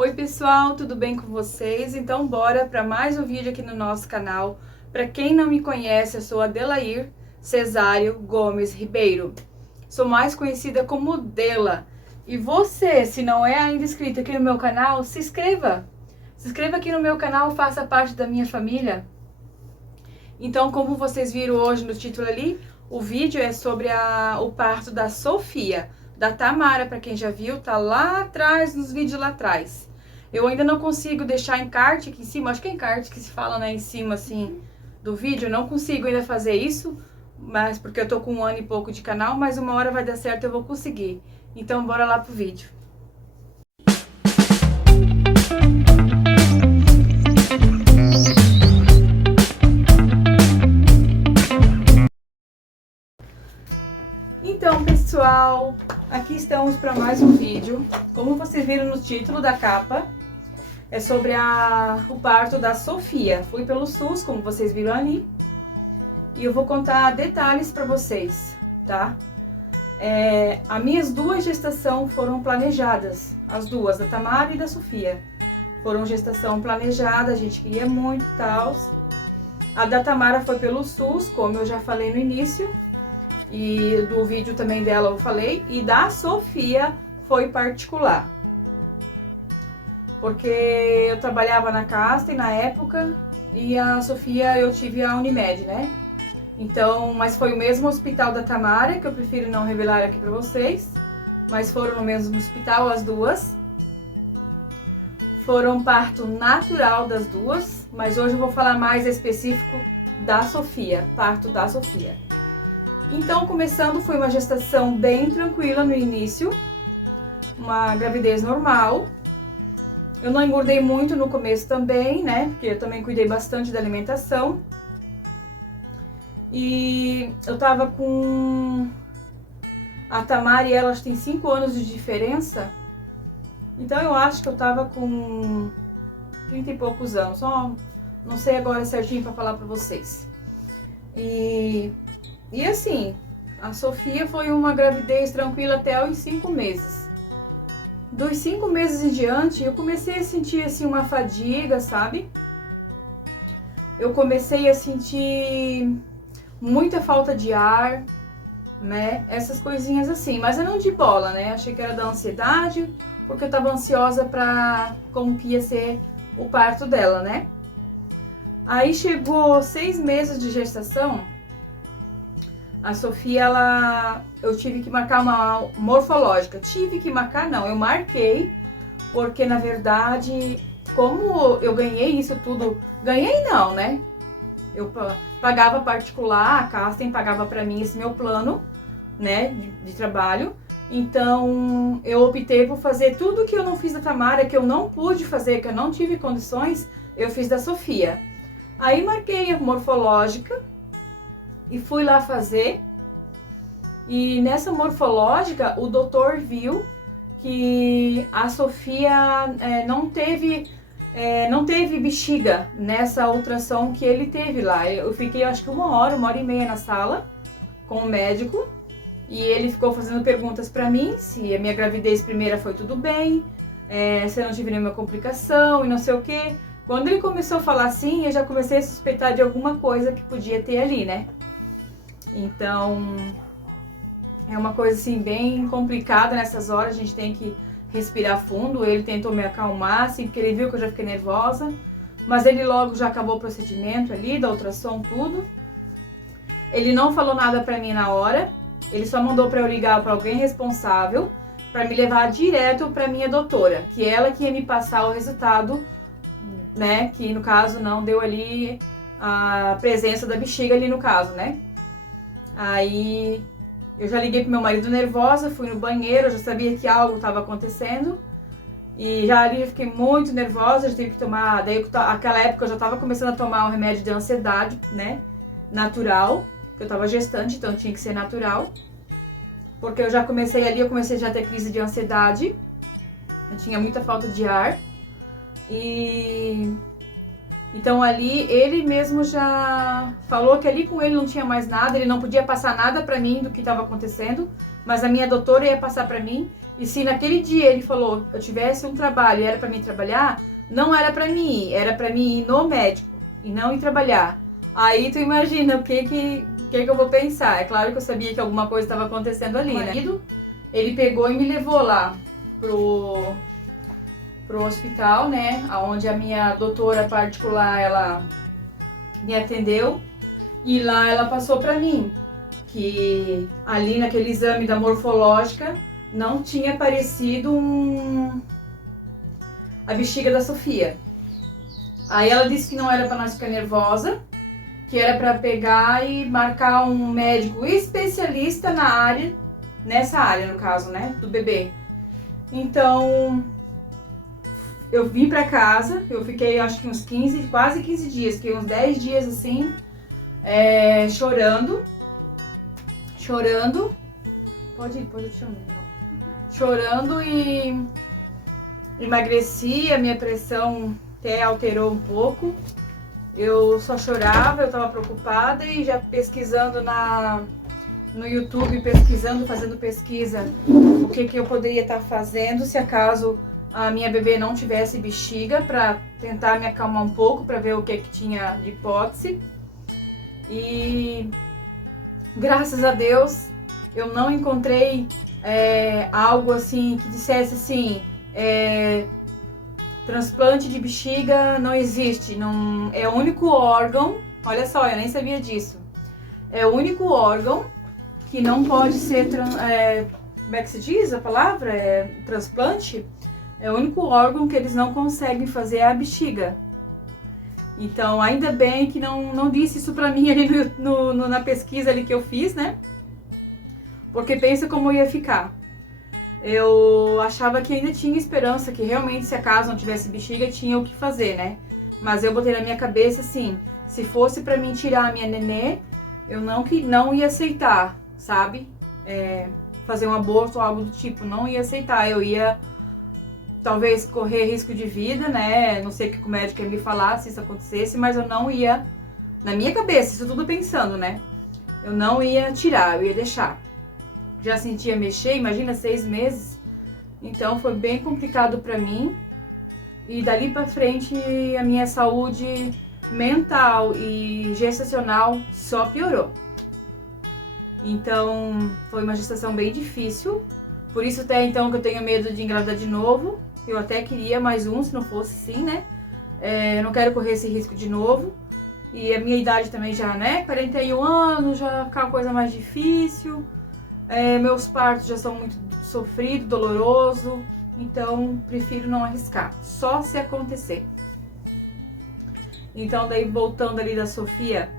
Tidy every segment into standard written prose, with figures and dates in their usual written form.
Oi pessoal, tudo bem com vocês? Então bora para mais um vídeo aqui no nosso canal. Para quem não me conhece, eu sou Adelair Cesário Gomes Ribeiro. Sou mais conhecida como Dela. E você, se não é ainda inscrito aqui no meu canal, se inscreva. Se inscreva aqui no meu canal, faça parte da minha família. Então, como vocês viram hoje no título ali, o vídeo é sobre o parto da Sofia, da Tamara, para quem já viu, tá lá atrás, nos vídeos lá atrás. Eu ainda não consigo deixar encarte aqui em cima, acho que é encarte que se fala, né, em cima, assim, do vídeo. Eu não consigo ainda fazer isso, mas porque eu tô com 1 ano e pouco de canal, mas uma hora vai dar certo, eu vou conseguir. Então, bora lá pro vídeo. Então, pessoal, aqui estamos para mais um vídeo. Como vocês viram no título da capa, é sobre o parto da Sofia. Fui pelo SUS, como vocês viram ali, e eu vou contar detalhes para vocês, tá? As minhas duas gestações foram planejadas, as duas, da Tamara e da Sofia. Foram gestação planejada, a gente queria muito e tal. A da Tamara foi pelo SUS, como eu já falei no início, e do vídeo também dela eu falei, e da Sofia foi particular. Porque eu trabalhava na Casta na época, e a Sofia eu tive a Unimed, né? Então, mas foi o mesmo hospital da Tamara, que eu prefiro não revelar aqui pra vocês, mas foram no mesmo hospital as duas. Foram parto natural das duas, mas hoje eu vou falar mais específico da Sofia, parto da Sofia. Então, começando, foi uma gestação bem tranquila no início, uma gravidez normal. Eu não engordei muito no começo também, né? Porque eu também cuidei bastante da alimentação. E eu tava com a Tamara e ela tem 5 anos de diferença. Então eu acho que eu tava com 30 e poucos anos. Só não sei agora certinho pra falar pra vocês. E assim, a Sofia foi uma gravidez tranquila até os 5 meses. Dos 5 meses em diante, eu comecei a sentir assim uma fadiga, sabe? Eu comecei a sentir muita falta de ar, né? Essas coisinhas assim, mas eu não de bola, né? Achei que era da ansiedade, porque eu tava ansiosa pra como que ia ser o parto dela, né? Aí chegou 6 meses de gestação. A Sofia, eu tive que marcar uma morfológica. Tive que marcar, não, eu marquei, porque na verdade, como eu ganhei isso tudo, ganhei não, né? Eu pagava particular, a Casten pagava pra mim esse meu plano, né, de trabalho. Então, eu optei por fazer tudo que eu não fiz da Tamara, que eu não pude fazer, que eu não tive condições, eu fiz da Sofia. Aí marquei a morfológica e fui lá fazer, e nessa morfológica o doutor viu que a Sofia não teve bexiga nessa ultrassom que ele teve lá. Eu fiquei acho que 1 hora e meia na sala com o médico, e ele ficou fazendo perguntas pra mim, se a minha gravidez primeira foi tudo bem, se eu não tive nenhuma complicação e não sei o que. Quando ele começou a falar assim, eu já comecei a suspeitar de alguma coisa que podia ter ali, né? Então, é uma coisa assim bem complicada nessas horas, a gente tem que respirar fundo. Ele tentou me acalmar, assim, porque ele viu que eu já fiquei nervosa, mas ele logo já acabou o procedimento ali, da ultrassom, tudo. Ele não falou nada pra mim na hora, ele só mandou pra eu ligar pra alguém responsável pra me levar direto pra minha doutora, que ela que ia me passar o resultado, né, que no caso não deu ali a presença da bexiga ali no caso, né. Aí eu já liguei pro meu marido nervosa, fui no banheiro, eu já sabia que algo estava acontecendo. E já ali eu fiquei muito nervosa, já tive que tomar, daí aquela época eu já estava começando a tomar um remédio de ansiedade, né, natural, que eu estava gestante, então tinha que ser natural. Porque eu já comecei ali, eu comecei já a ter crise de ansiedade, eu tinha muita falta de ar. E então ali ele mesmo já falou que ali com ele não tinha mais nada, ele não podia passar nada pra mim do que estava acontecendo, mas a minha doutora ia passar pra mim, E se naquele dia ele falou, eu tivesse um trabalho e era para mim trabalhar, não era para mim ir, era para mim ir no médico e não ir trabalhar. Aí tu imagina o que eu vou pensar. É claro que eu sabia que alguma coisa estava acontecendo ali, né? Ele pegou e me levou lá pro hospital, né? Onde a minha doutora particular, ela me atendeu. E lá ela passou pra mim que ali naquele exame da morfológica não tinha aparecido a bexiga da Sofia. Aí ela disse que não era para nós ficar nervosa, que era para pegar e marcar um médico especialista na área, nessa área no caso, né, do bebê. Então, eu vim pra casa, eu fiquei acho que uns 15, quase 15 dias, fiquei uns 10 dias assim, chorando. Pode ir chamando. Chorando e emagreci, a minha pressão até alterou um pouco. Eu só chorava, eu tava preocupada e já pesquisando no YouTube, fazendo pesquisa, o que eu poderia estar fazendo se acaso a minha bebê não tivesse bexiga, para tentar me acalmar um pouco, para ver o que tinha de hipótese. E graças a Deus eu não encontrei algo assim que dissesse assim, transplante de bexiga não existe, não, é o único órgão, olha só, eu nem sabia disso, é o único órgão que não pode ser, como é que se diz a palavra? Transplante, é o único órgão que eles não conseguem fazer a bexiga. Então, ainda bem que não disse isso pra mim ali na pesquisa ali que eu fiz, né? Porque pensa como ia ficar. Eu achava que ainda tinha esperança, que realmente se acaso não tivesse bexiga, tinha o que fazer, né? Mas eu botei na minha cabeça assim, se fosse pra mim tirar a minha nenê, eu não ia aceitar, sabe? Fazer um aborto ou algo do tipo, não ia aceitar. Eu ia talvez correr risco de vida, né? Não sei o que o médico ia me falar se isso acontecesse, mas eu não ia, na minha cabeça, isso tudo pensando, né? Eu não ia tirar, eu ia deixar. Já sentia mexer, imagina 6 meses. Então foi bem complicado pra mim. E dali pra frente a minha saúde mental e gestacional só piorou. Então foi uma gestação bem difícil. Por isso até então que eu tenho medo de engravidar de novo. Eu até queria mais um, se não fosse assim, né? Eu não quero correr esse risco de novo. E a minha idade também já, né? 41 anos, já fica uma coisa mais difícil. Meus partos já são muito sofridos, doloroso. Então, prefiro não arriscar. Só se acontecer. Então, daí voltando ali da Sofia,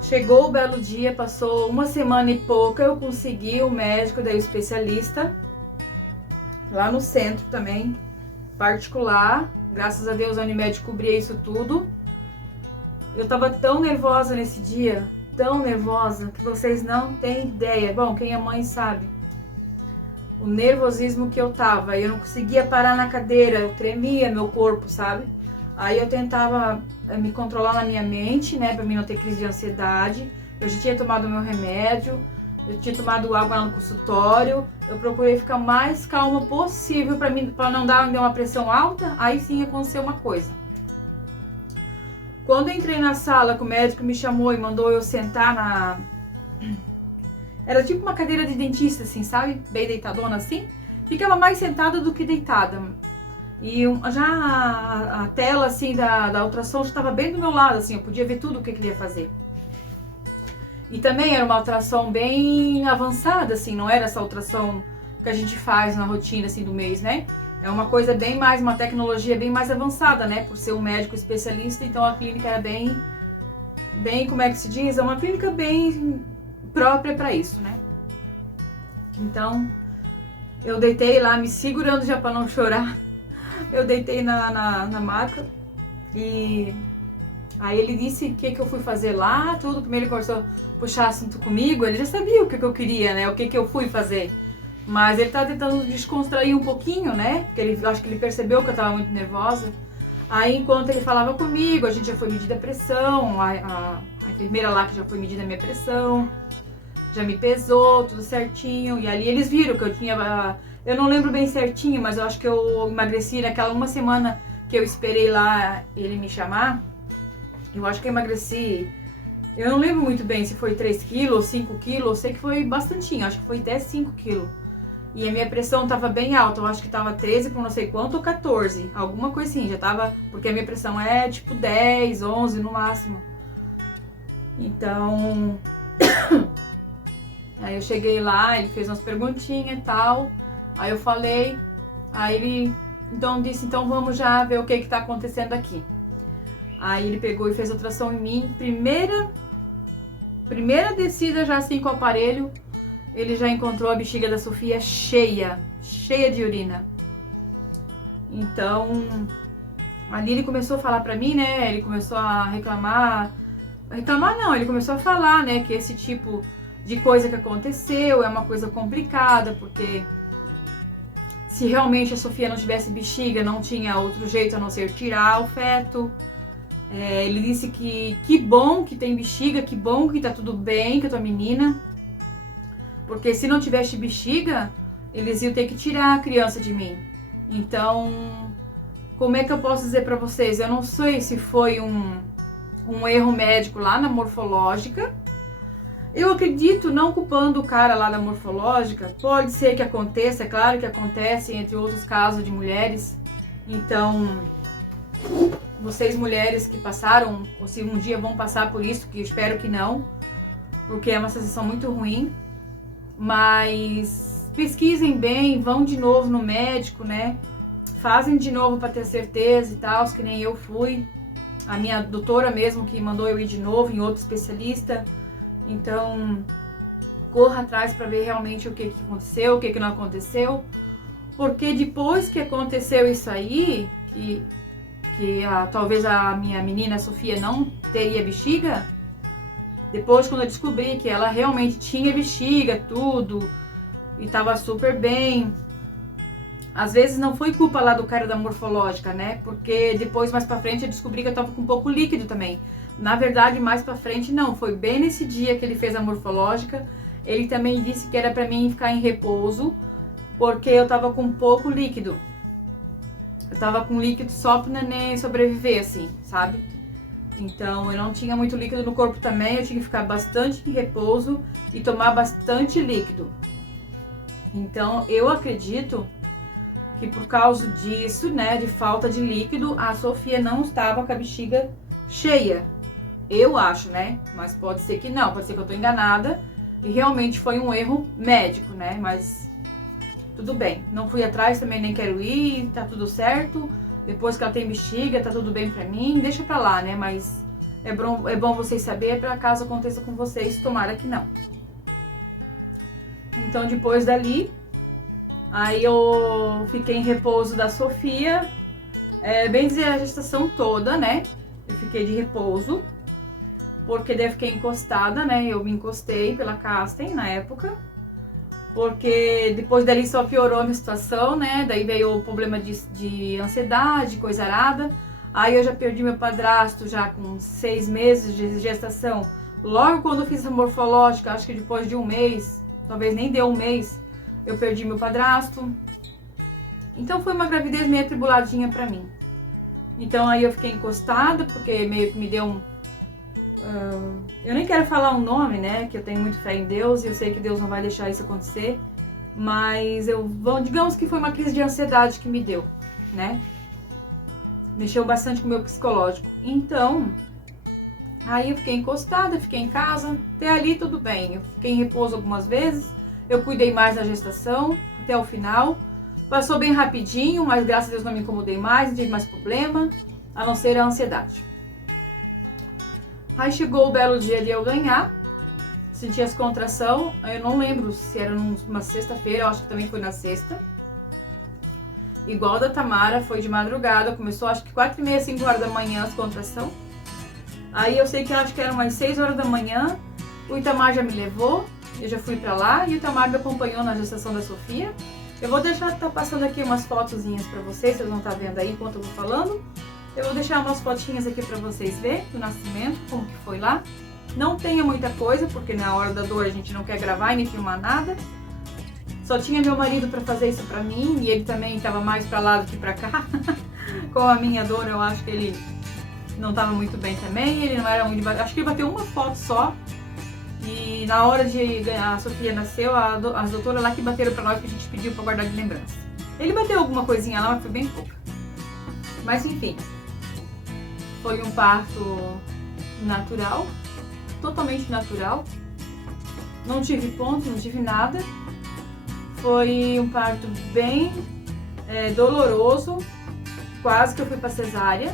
chegou o belo dia, passou uma semana e pouca, eu consegui o médico, daí o especialista, lá no centro também, particular. Graças a Deus a Unimed cobria isso tudo. Eu tava tão nervosa nesse dia, tão nervosa, que vocês não têm ideia. Bom, quem é mãe sabe o nervosismo que eu tava. Eu não conseguia parar na cadeira, eu tremia meu corpo, sabe? Aí eu tentava me controlar na minha mente, né, pra mim não ter crise de ansiedade. Eu já tinha tomado meu remédio, eu tinha tomado água lá no consultório. Eu procurei ficar mais calma possível pra não dar ainda uma pressão alta. Aí sim aconteceu uma coisa. Quando eu entrei na sala, que o médico me chamou e mandou eu sentar Era tipo uma cadeira de dentista, assim, sabe? Bem deitadona, assim. Ficava mais sentada do que deitada. E já a tela, assim, da ultrassom estava bem do meu lado, assim. Eu podia ver tudo o que ele ia fazer. E também era uma ultrassom bem avançada, assim. Não era essa ultrassom que a gente faz na rotina, assim, do mês, né? É uma coisa bem mais, uma tecnologia bem mais avançada, né? Por ser um médico especialista, então a clínica era bem, como é que se diz? É uma clínica bem própria para isso, né? Então, eu deitei lá, me segurando já para não chorar. Eu deitei na maca e aí ele disse o que eu fui fazer lá, tudo. Primeiro ele começou a puxar assunto comigo, ele já sabia o que eu queria, né? O que eu fui fazer. Mas ele tá tentando descontrair um pouquinho, né? Porque acho que ele percebeu que eu tava muito nervosa. Aí, enquanto ele falava comigo, a gente já foi medir a pressão, a enfermeira lá que já foi medir a minha pressão. já me pesou, tudo certinho. E ali eles viram que eu tinha... Eu não lembro bem certinho, mas eu acho que eu emagreci naquela uma semana que eu esperei lá ele me chamar. Eu acho que eu emagreci... Eu não lembro muito bem se foi 3 quilos ou 5 quilos. Eu sei que foi bastantinho, acho que foi até 5 quilos. E a minha pressão tava bem alta, eu acho que tava 13 por não sei quanto ou 14. Alguma coisa assim, já tava... Porque a minha pressão é tipo 10, 11 no máximo. Então... Aí eu cheguei lá, ele fez umas perguntinhas e tal. Aí eu falei, aí ele então disse, então vamos já ver o que tá acontecendo aqui. Aí ele pegou e fez a ultrassom em mim. Primeira descida já assim com o aparelho, ele já encontrou a bexiga da Sofia cheia de urina. Então, ali ele começou a falar pra mim, né, ele começou a reclamar não, ele começou a falar, né, que esse tipo de coisa que aconteceu é uma coisa complicada, porque se realmente a Sofia não tivesse bexiga, não tinha outro jeito a não ser tirar o feto. Ele disse que bom que tem bexiga, que bom que tá tudo bem com a tua menina, porque se não tivesse bexiga, eles iam ter que tirar a criança de mim. Então, como é que eu posso dizer pra vocês? Eu não sei se foi um erro médico lá na morfológica. Eu acredito, não culpando o cara lá da morfológica, pode ser que aconteça, é claro que acontece, entre outros casos de mulheres. Então, vocês mulheres que passaram, ou se um dia vão passar por isso, que eu espero que não, porque é uma sensação muito ruim, mas pesquisem bem, vão de novo no médico, né? Fazem de novo para ter certeza e tal, que nem eu fui. A minha doutora mesmo que mandou eu ir de novo em outro especialista. Então, corra atrás para ver realmente o que aconteceu, o que não aconteceu. Porque depois que aconteceu isso aí, talvez a minha menina Sofia não teria bexiga, depois quando eu descobri que ela realmente tinha bexiga, tudo, e tava super bem, às vezes não foi culpa lá do cara da morfológica, né? Porque depois, mais pra frente, eu descobri que eu tava com um pouco líquido também. Na verdade, mais pra frente, não. Foi bem nesse dia que ele fez a morfológica. Ele também disse que era pra mim ficar em repouso, porque eu tava com pouco líquido. Eu tava com líquido só pro neném sobreviver, assim, sabe? Então, eu não tinha muito líquido no corpo também. Eu tinha que ficar bastante em repouso e tomar bastante líquido. Então, eu acredito que por causa disso, né, de falta de líquido, a Sofia não estava com a bexiga cheia. Eu acho, né? Mas pode ser que não, pode ser que eu tô enganada e realmente foi um erro médico, né? Mas tudo bem, não fui atrás, também nem quero ir, tá tudo certo. Depois que ela tem bexiga, tá tudo bem pra mim, deixa pra lá, né? Mas é bom vocês saberem pra caso aconteça com vocês, tomara que não. Então depois dali, aí eu fiquei em repouso da Sofia, bem dizer a gestação toda, né? Eu fiquei de repouso. Porque daí eu fiquei encostada, né? Eu me encostei pela Casten na época. Porque depois dali só piorou a minha situação, né? Daí veio o problema de ansiedade, coisa arada. Aí eu já perdi meu padrasto já com 6 meses de gestação. Logo quando eu fiz a morfológica, acho que depois de um mês, talvez nem deu um mês, eu perdi meu padrasto. Então foi uma gravidez meio atribuladinha pra mim. Então aí eu fiquei encostada, porque meio que me deu eu nem quero falar um nome, né, que eu tenho muito fé em Deus e eu sei que Deus não vai deixar isso acontecer, mas digamos que foi uma crise de ansiedade que me deu, né, mexeu bastante com o meu psicológico. Então, aí eu fiquei encostada, fiquei em casa, até ali tudo bem, eu fiquei em repouso algumas vezes, eu cuidei mais da gestação até o final, passou bem rapidinho, mas graças a Deus não me incomodei mais, não tive mais problema, a não ser a ansiedade. Aí chegou o belo dia de eu ganhar, senti as contrações, eu não lembro se era numa sexta-feira, eu acho que também foi na sexta. Igual da Tamara, foi de madrugada, começou acho que 4h30, 5 horas da manhã as contrações. Aí eu sei que acho que eram umas 6 horas da manhã, o Itamar já me levou, eu já fui pra lá e o Itamar me acompanhou na gestação da Sofia. Eu vou deixar, tá passando aqui umas fotozinhas pra vocês vão estar vendo aí enquanto eu vou falando. Eu vou deixar umas fotinhas aqui pra vocês verem do nascimento, como que foi lá. não tenha muita coisa, porque na hora da dor a gente não quer gravar e nem filmar nada. Só tinha meu marido para fazer isso para mim, e ele também estava mais para lá do que para cá. Com a minha dor, eu acho que ele não estava muito bem também, ele não era muito... Acho que ele bateu uma foto só. E na hora de ganhar, a Sofia nasceu, as doutoras lá que bateram pra nós, que a gente pediu pra guardar de lembrança. Ele bateu alguma coisinha lá, mas foi bem pouca. Mas enfim, foi um parto natural, totalmente natural. Não tive ponto, não tive nada. Foi um parto bem doloroso, quase que eu fui pra cesárea.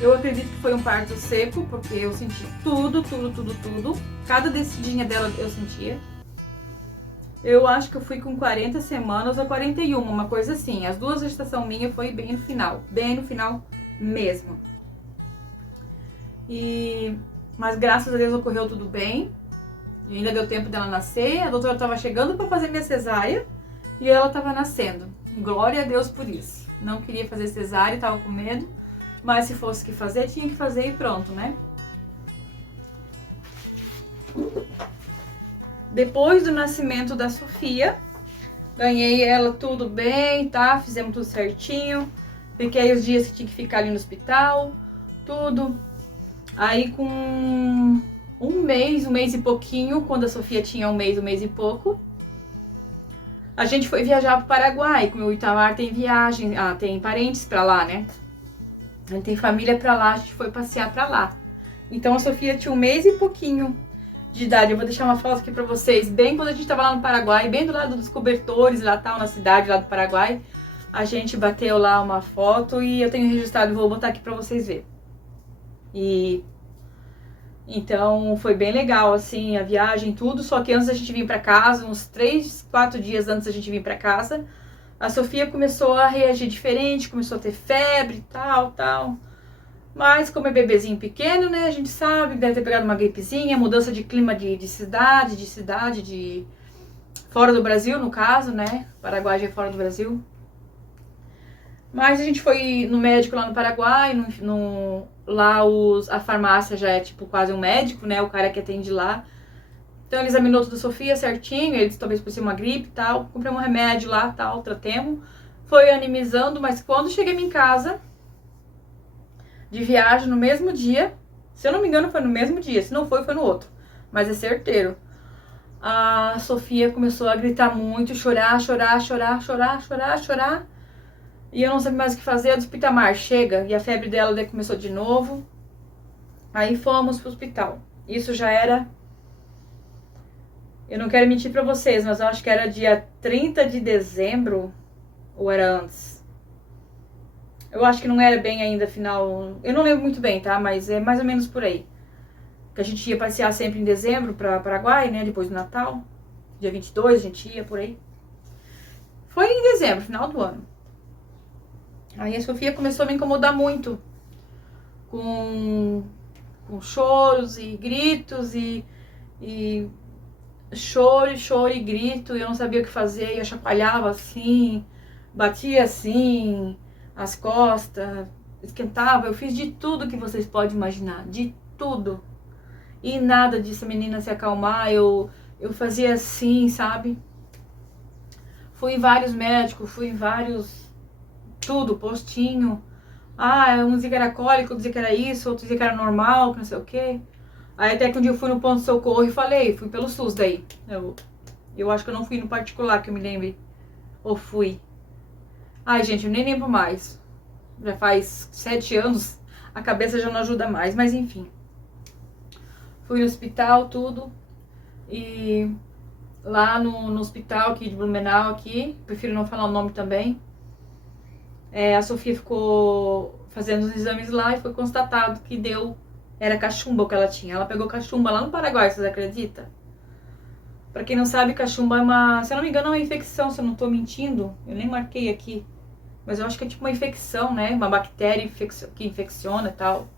Eu acredito que foi um parto seco, porque eu senti tudo. Cada descidinha dela eu sentia. Eu acho que eu fui com 40 semanas ou 41, uma coisa assim. As duas gestações minhas foi bem no final mesmo. Mas graças a Deus ocorreu tudo bem. E ainda deu tempo dela nascer. A doutora estava chegando para fazer minha cesárea e ela estava nascendo. Glória a Deus por isso. Não queria fazer cesárea, estava com medo. Mas se fosse que fazer, tinha que fazer e pronto, né? Depois do nascimento da Sofia, ganhei ela tudo bem, tá? Fizemos tudo certinho. Fiquei os dias que tinha que ficar ali no hospital, tudo. Aí com um mês e pouquinho, quando a Sofia tinha um mês e pouco, a gente foi viajar pro Paraguai. Como o Itamar tem viagem, tem parentes pra lá, né? Ele tem família pra lá, a gente foi passear pra lá. Então a Sofia tinha um mês e pouquinho de idade. Eu vou deixar uma foto aqui pra vocês, bem quando a gente tava lá no Paraguai, bem do lado dos cobertores, lá tal, na cidade lá do Paraguai. A gente bateu lá uma foto e eu tenho registrado, vou botar aqui pra vocês verem. E então foi bem legal, assim, a viagem, tudo. Só que antes da gente vir pra casa, uns 3, 4 dias antes da gente vir pra casa, a Sofia começou a reagir diferente, começou a ter febre e tal. Mas como é bebezinho pequeno, né, a gente sabe que deve ter pegado uma gripezinha, mudança de clima de cidade, fora do Brasil, no caso, né, Paraguai já é fora do Brasil. Mas a gente foi no médico lá no Paraguai, lá a farmácia já é tipo quase um médico, né, o cara que atende lá. Então ele examinou tudo a Sofia certinho, ele disse talvez fosse uma gripe e tal, comprei um remédio lá, tal, tratemos. Foi animizando, mas quando cheguei em casa, de viagem no mesmo dia, se eu não me engano foi no mesmo dia, se não foi, foi no outro, mas é certeiro. A Sofia começou a gritar muito, chorar, e eu não sabia mais o que fazer. Eu disse, Itamar, chega, e a febre dela daí começou de novo. Aí fomos pro hospital. Isso já era... Eu não quero mentir pra vocês, mas eu acho que era dia 30 de dezembro, ou era antes. Eu acho que não era bem ainda final... Eu não lembro muito bem, tá? Mas é mais ou menos por aí. Que a gente ia passear sempre em dezembro pra Paraguai, né? Depois do Natal. Dia 22 a gente ia por aí. Foi em dezembro, final do ano. Aí a Sofia começou a me incomodar muito. Com choros e gritos e choro e grito. E eu não sabia o que fazer. E eu chacoalhava assim, batia assim, as costas, esquentava. Eu fiz de tudo que vocês podem imaginar. De tudo. E nada disso, a menina se acalmar. Eu fazia assim, sabe? Fui em vários médicos, fui em vários... Tudo, postinho. Um dizia que era cólica, outro dizia que era isso, outro dizia que era normal, que não sei o quê. Aí até que um dia eu fui no ponto de socorro e falei, fui pelo SUS daí. Eu acho que eu não fui no particular, que eu me lembre. Ou fui. Ai, gente, eu nem lembro mais. Já faz 7 anos, a cabeça já não ajuda mais, mas enfim. Fui no hospital, tudo. E lá no hospital aqui de Blumenau, aqui, prefiro não falar o nome também. A Sofia ficou fazendo os exames lá e foi constatado que era cachumba o que ela tinha. Ela pegou cachumba lá no Paraguai, vocês acreditam? Pra quem não sabe, cachumba é uma... Se eu não me engano, é uma infecção, se eu não tô mentindo. Eu nem marquei aqui. Mas eu acho que é tipo uma infecção, né? Uma bactéria que infecciona e tal.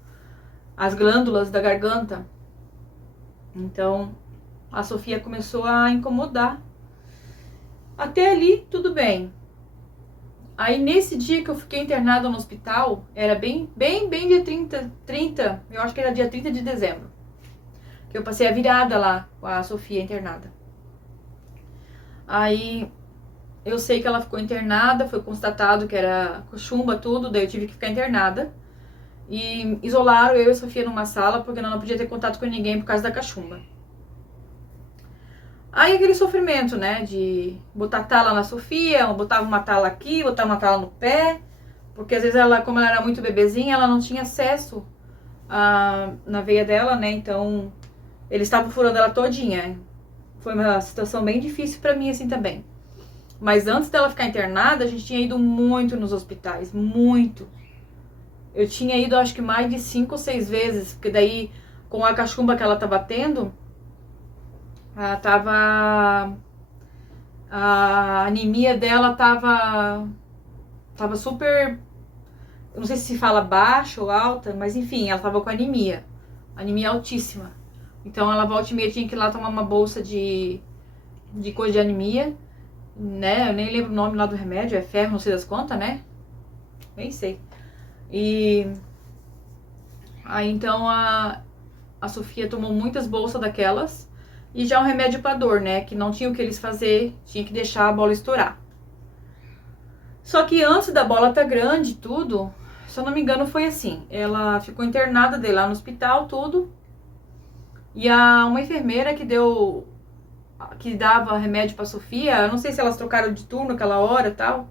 As glândulas da garganta. Então, a Sofia começou a incomodar. Até ali, tudo bem. Aí nesse dia que eu fiquei internada no hospital, era bem dia 30, eu acho que era dia 30 de dezembro. que eu passei a virada lá com a Sofia internada. Aí eu sei que ela ficou internada, foi constatado que era cachumba, tudo, daí eu tive que ficar internada. E isolaram eu e a Sofia numa sala, porque ela não podia ter contato com ninguém por causa da cachumba. Aí aquele sofrimento, né, de botar tala na Sofia, botava uma tala aqui, botava uma tala no pé, porque às vezes ela, como ela era muito bebezinha, ela não tinha acesso na veia dela, né, então eles estavam furando ela todinha. Foi uma situação bem difícil pra mim assim também. Mas antes dela ficar internada, a gente tinha ido muito nos hospitais, muito. Eu tinha ido acho que mais de 5 ou 6 vezes, porque daí com a cachumba que ela tava tendo, ela tava, a anemia dela tava super, eu não sei se fala baixa ou alta, mas enfim, ela tava com anemia altíssima. Então ela volta e meia tinha que ir lá tomar uma bolsa de coisa de anemia, né? Eu nem lembro o nome lá do remédio, é ferro, não sei das quantas, né? Nem sei. E aí então a Sofia tomou muitas bolsas daquelas e já um remédio pra dor, né? Que não tinha o que eles fazer, tinha que deixar a bola estourar. Só que antes da bola tá grande, tudo, se eu não me engano foi assim. Ela ficou internada, dei lá no hospital, tudo. E uma enfermeira que dava remédio pra Sofia, eu não sei se elas trocaram de turno aquela hora e tal.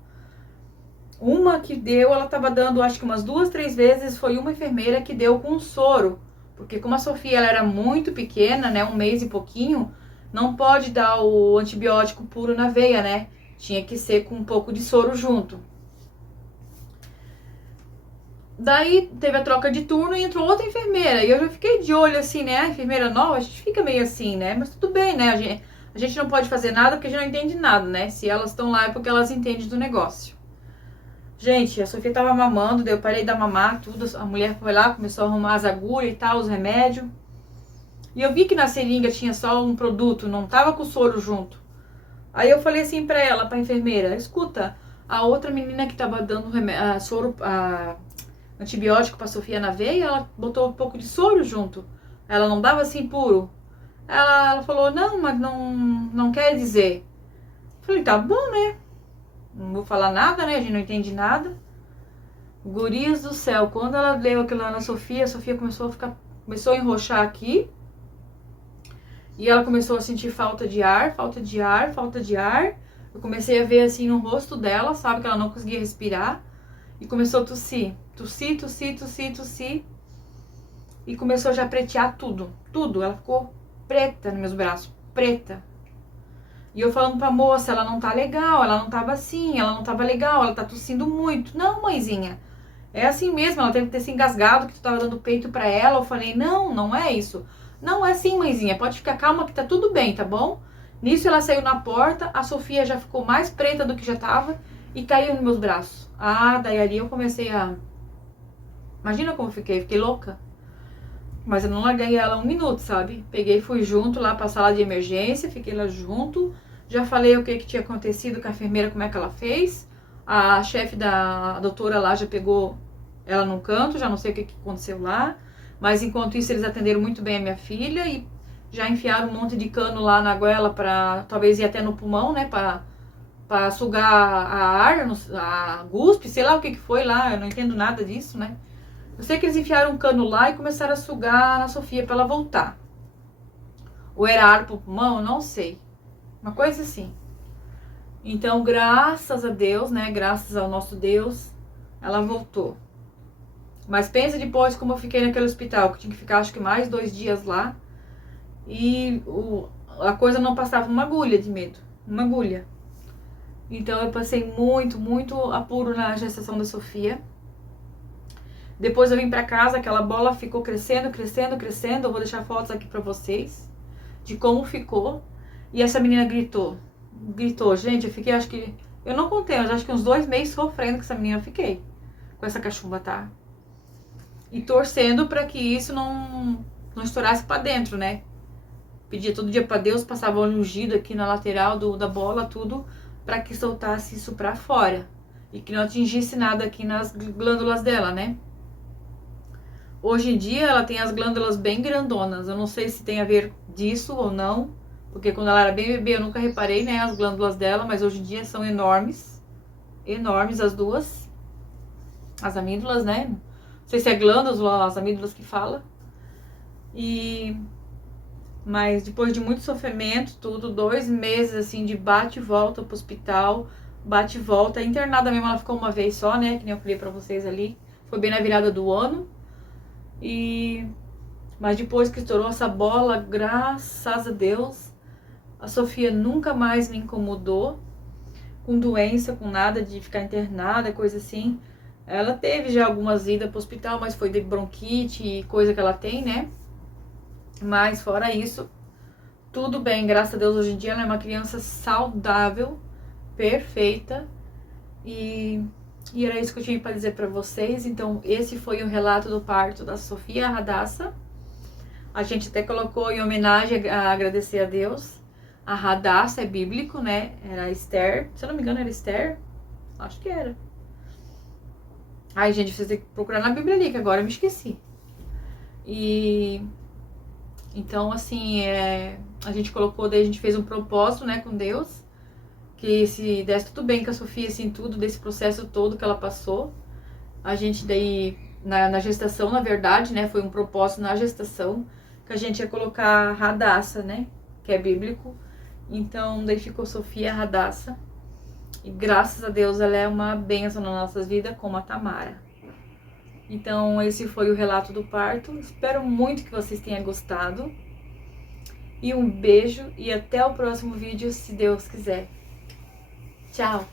Uma que deu, ela tava dando acho que umas 2, 3 vezes, foi uma enfermeira que deu com soro. Porque como a Sofia ela era muito pequena, né, 1 mês e pouquinho, não pode dar o antibiótico puro na veia, né? Tinha que ser com um pouco de soro junto. Daí teve a troca de turno e entrou outra enfermeira. E eu já fiquei de olho assim, né? A enfermeira nova, a gente fica meio assim, né? Mas tudo bem, né? A gente não pode fazer nada porque a gente não entende nada, né? Se elas estão lá é porque elas entendem do negócio. Gente, a Sofia tava mamando, daí eu parei de mamar, tudo. A mulher foi lá, começou a arrumar as agulhas e tal, os remédios. E eu vi que na seringa tinha só um produto, não tava com soro junto. Aí eu falei assim pra ela, pra enfermeira, escuta, a outra menina que tava dando soro, antibiótico pra Sofia na veia, ela botou um pouco de soro junto. Ela não dava assim puro. Ela falou, não, mas não quer dizer. Eu falei, tá bom, né? Não vou falar nada, né? A gente não entende nada. Gurias do céu, quando ela leu aquilo lá na Sofia, a Sofia começou a enroxar aqui. E ela começou a sentir falta de ar, falta de ar, falta de ar. Eu comecei a ver assim no rosto dela, sabe, que ela não conseguia respirar. E começou a tossir, tossir, tossir, tossir, tossir. E começou já a pretear tudo, tudo. Ela ficou preta nos meus braços, preta. E eu falando pra moça, ela não tá legal, ela não tava assim, ela não tava legal, ela tá tossindo muito. Não, mãezinha, é assim mesmo, ela teve que ter se engasgado que tu tava dando peito pra ela. Eu falei, não é isso. Não, é assim, mãezinha, pode ficar calma que tá tudo bem, tá bom? Nisso ela saiu na porta, a Sofia já ficou mais preta do que já tava e caiu nos meus braços. Daí ali eu comecei a... Imagina como eu fiquei louca. Mas eu não larguei ela 1 minuto, sabe? Peguei, fui junto lá pra sala de emergência, fiquei lá junto. Já falei o que tinha acontecido com a enfermeira, como é que ela fez. A chefe a doutora lá já pegou ela num canto, já não sei o que aconteceu lá. Mas enquanto isso eles atenderam muito bem a minha filha e já enfiaram um monte de cano lá na goela pra talvez ir até no pulmão, né? Pra sugar a ar, a guspe, sei lá o que foi lá, eu não entendo nada disso, né? Eu sei que eles enfiaram um cano lá e começaram a sugar na Sofia pra ela voltar. Ou era ar pro pulmão, não sei. Uma coisa assim. Então, graças a Deus, né? Graças ao nosso Deus, ela voltou. Mas pensa depois como eu fiquei naquele hospital, que eu tinha que ficar acho que mais 2 dias lá. E a coisa não passava uma agulha de medo. Uma agulha. Então eu passei muito, muito apuro na gestação da Sofia. Depois eu vim pra casa, aquela bola ficou crescendo, crescendo, crescendo. Eu vou deixar fotos aqui pra vocês de como ficou. E essa menina gritou. Gritou, gente, eu fiquei, acho que... Eu não contei, mas acho que uns 2 meses sofrendo com essa menina eu fiquei. Com essa cachumba, tá? E torcendo pra que isso não estourasse pra dentro, né? Pedia todo dia pra Deus, passava óleo ungido aqui na lateral da bola, tudo, pra que soltasse isso pra fora. E que não atingisse nada aqui nas glândulas dela, né? Hoje em dia ela tem as glândulas bem grandonas. Eu não sei se tem a ver disso ou não, porque quando ela era bem bebê eu nunca reparei, né, as glândulas dela, mas hoje em dia são enormes. Enormes as duas. As amígdalas, né? Não sei se é glândulas ou as amígdalas que fala. Mas depois de muito sofrimento, tudo, 2 meses assim de bate e volta pro hospital, bate e volta. Internada mesmo ela ficou uma vez só, né? Que nem eu falei pra vocês ali. Foi bem na virada do ano. Mas depois que estourou essa bola, graças a Deus, a Sofia nunca mais me incomodou com doença, com nada de ficar internada, coisa assim. Ela teve já algumas idas pro hospital, mas foi de bronquite e coisa que ela tem, né? Mas fora isso, tudo bem, graças a Deus. Hoje em dia ela é uma criança saudável, perfeita. E era isso que eu tinha para dizer para vocês. Então esse foi o relato do parto da Sofia Radassa. A gente até colocou em homenagem a agradecer a Deus. A Radassa é bíblico, né? Era Esther. Se eu não me engano, era Esther? Acho que era. Ai, gente, vocês têm que procurar na Bíblia ali, que agora eu me esqueci. Então, assim, a gente colocou, daí a gente fez um propósito, né, com Deus. Que se desse tudo bem com a Sofia, assim, tudo desse processo todo que ela passou. A gente daí, na gestação, na verdade, né, foi um propósito na gestação, que a gente ia colocar Radassa, né, que é bíblico. Então, daí ficou Sofia Radassa. E graças a Deus ela é uma bênção nas nossas vidas, como a Tamara. Então, esse foi o relato do parto. Espero muito que vocês tenham gostado. E um beijo e até o próximo vídeo, se Deus quiser. Tchau!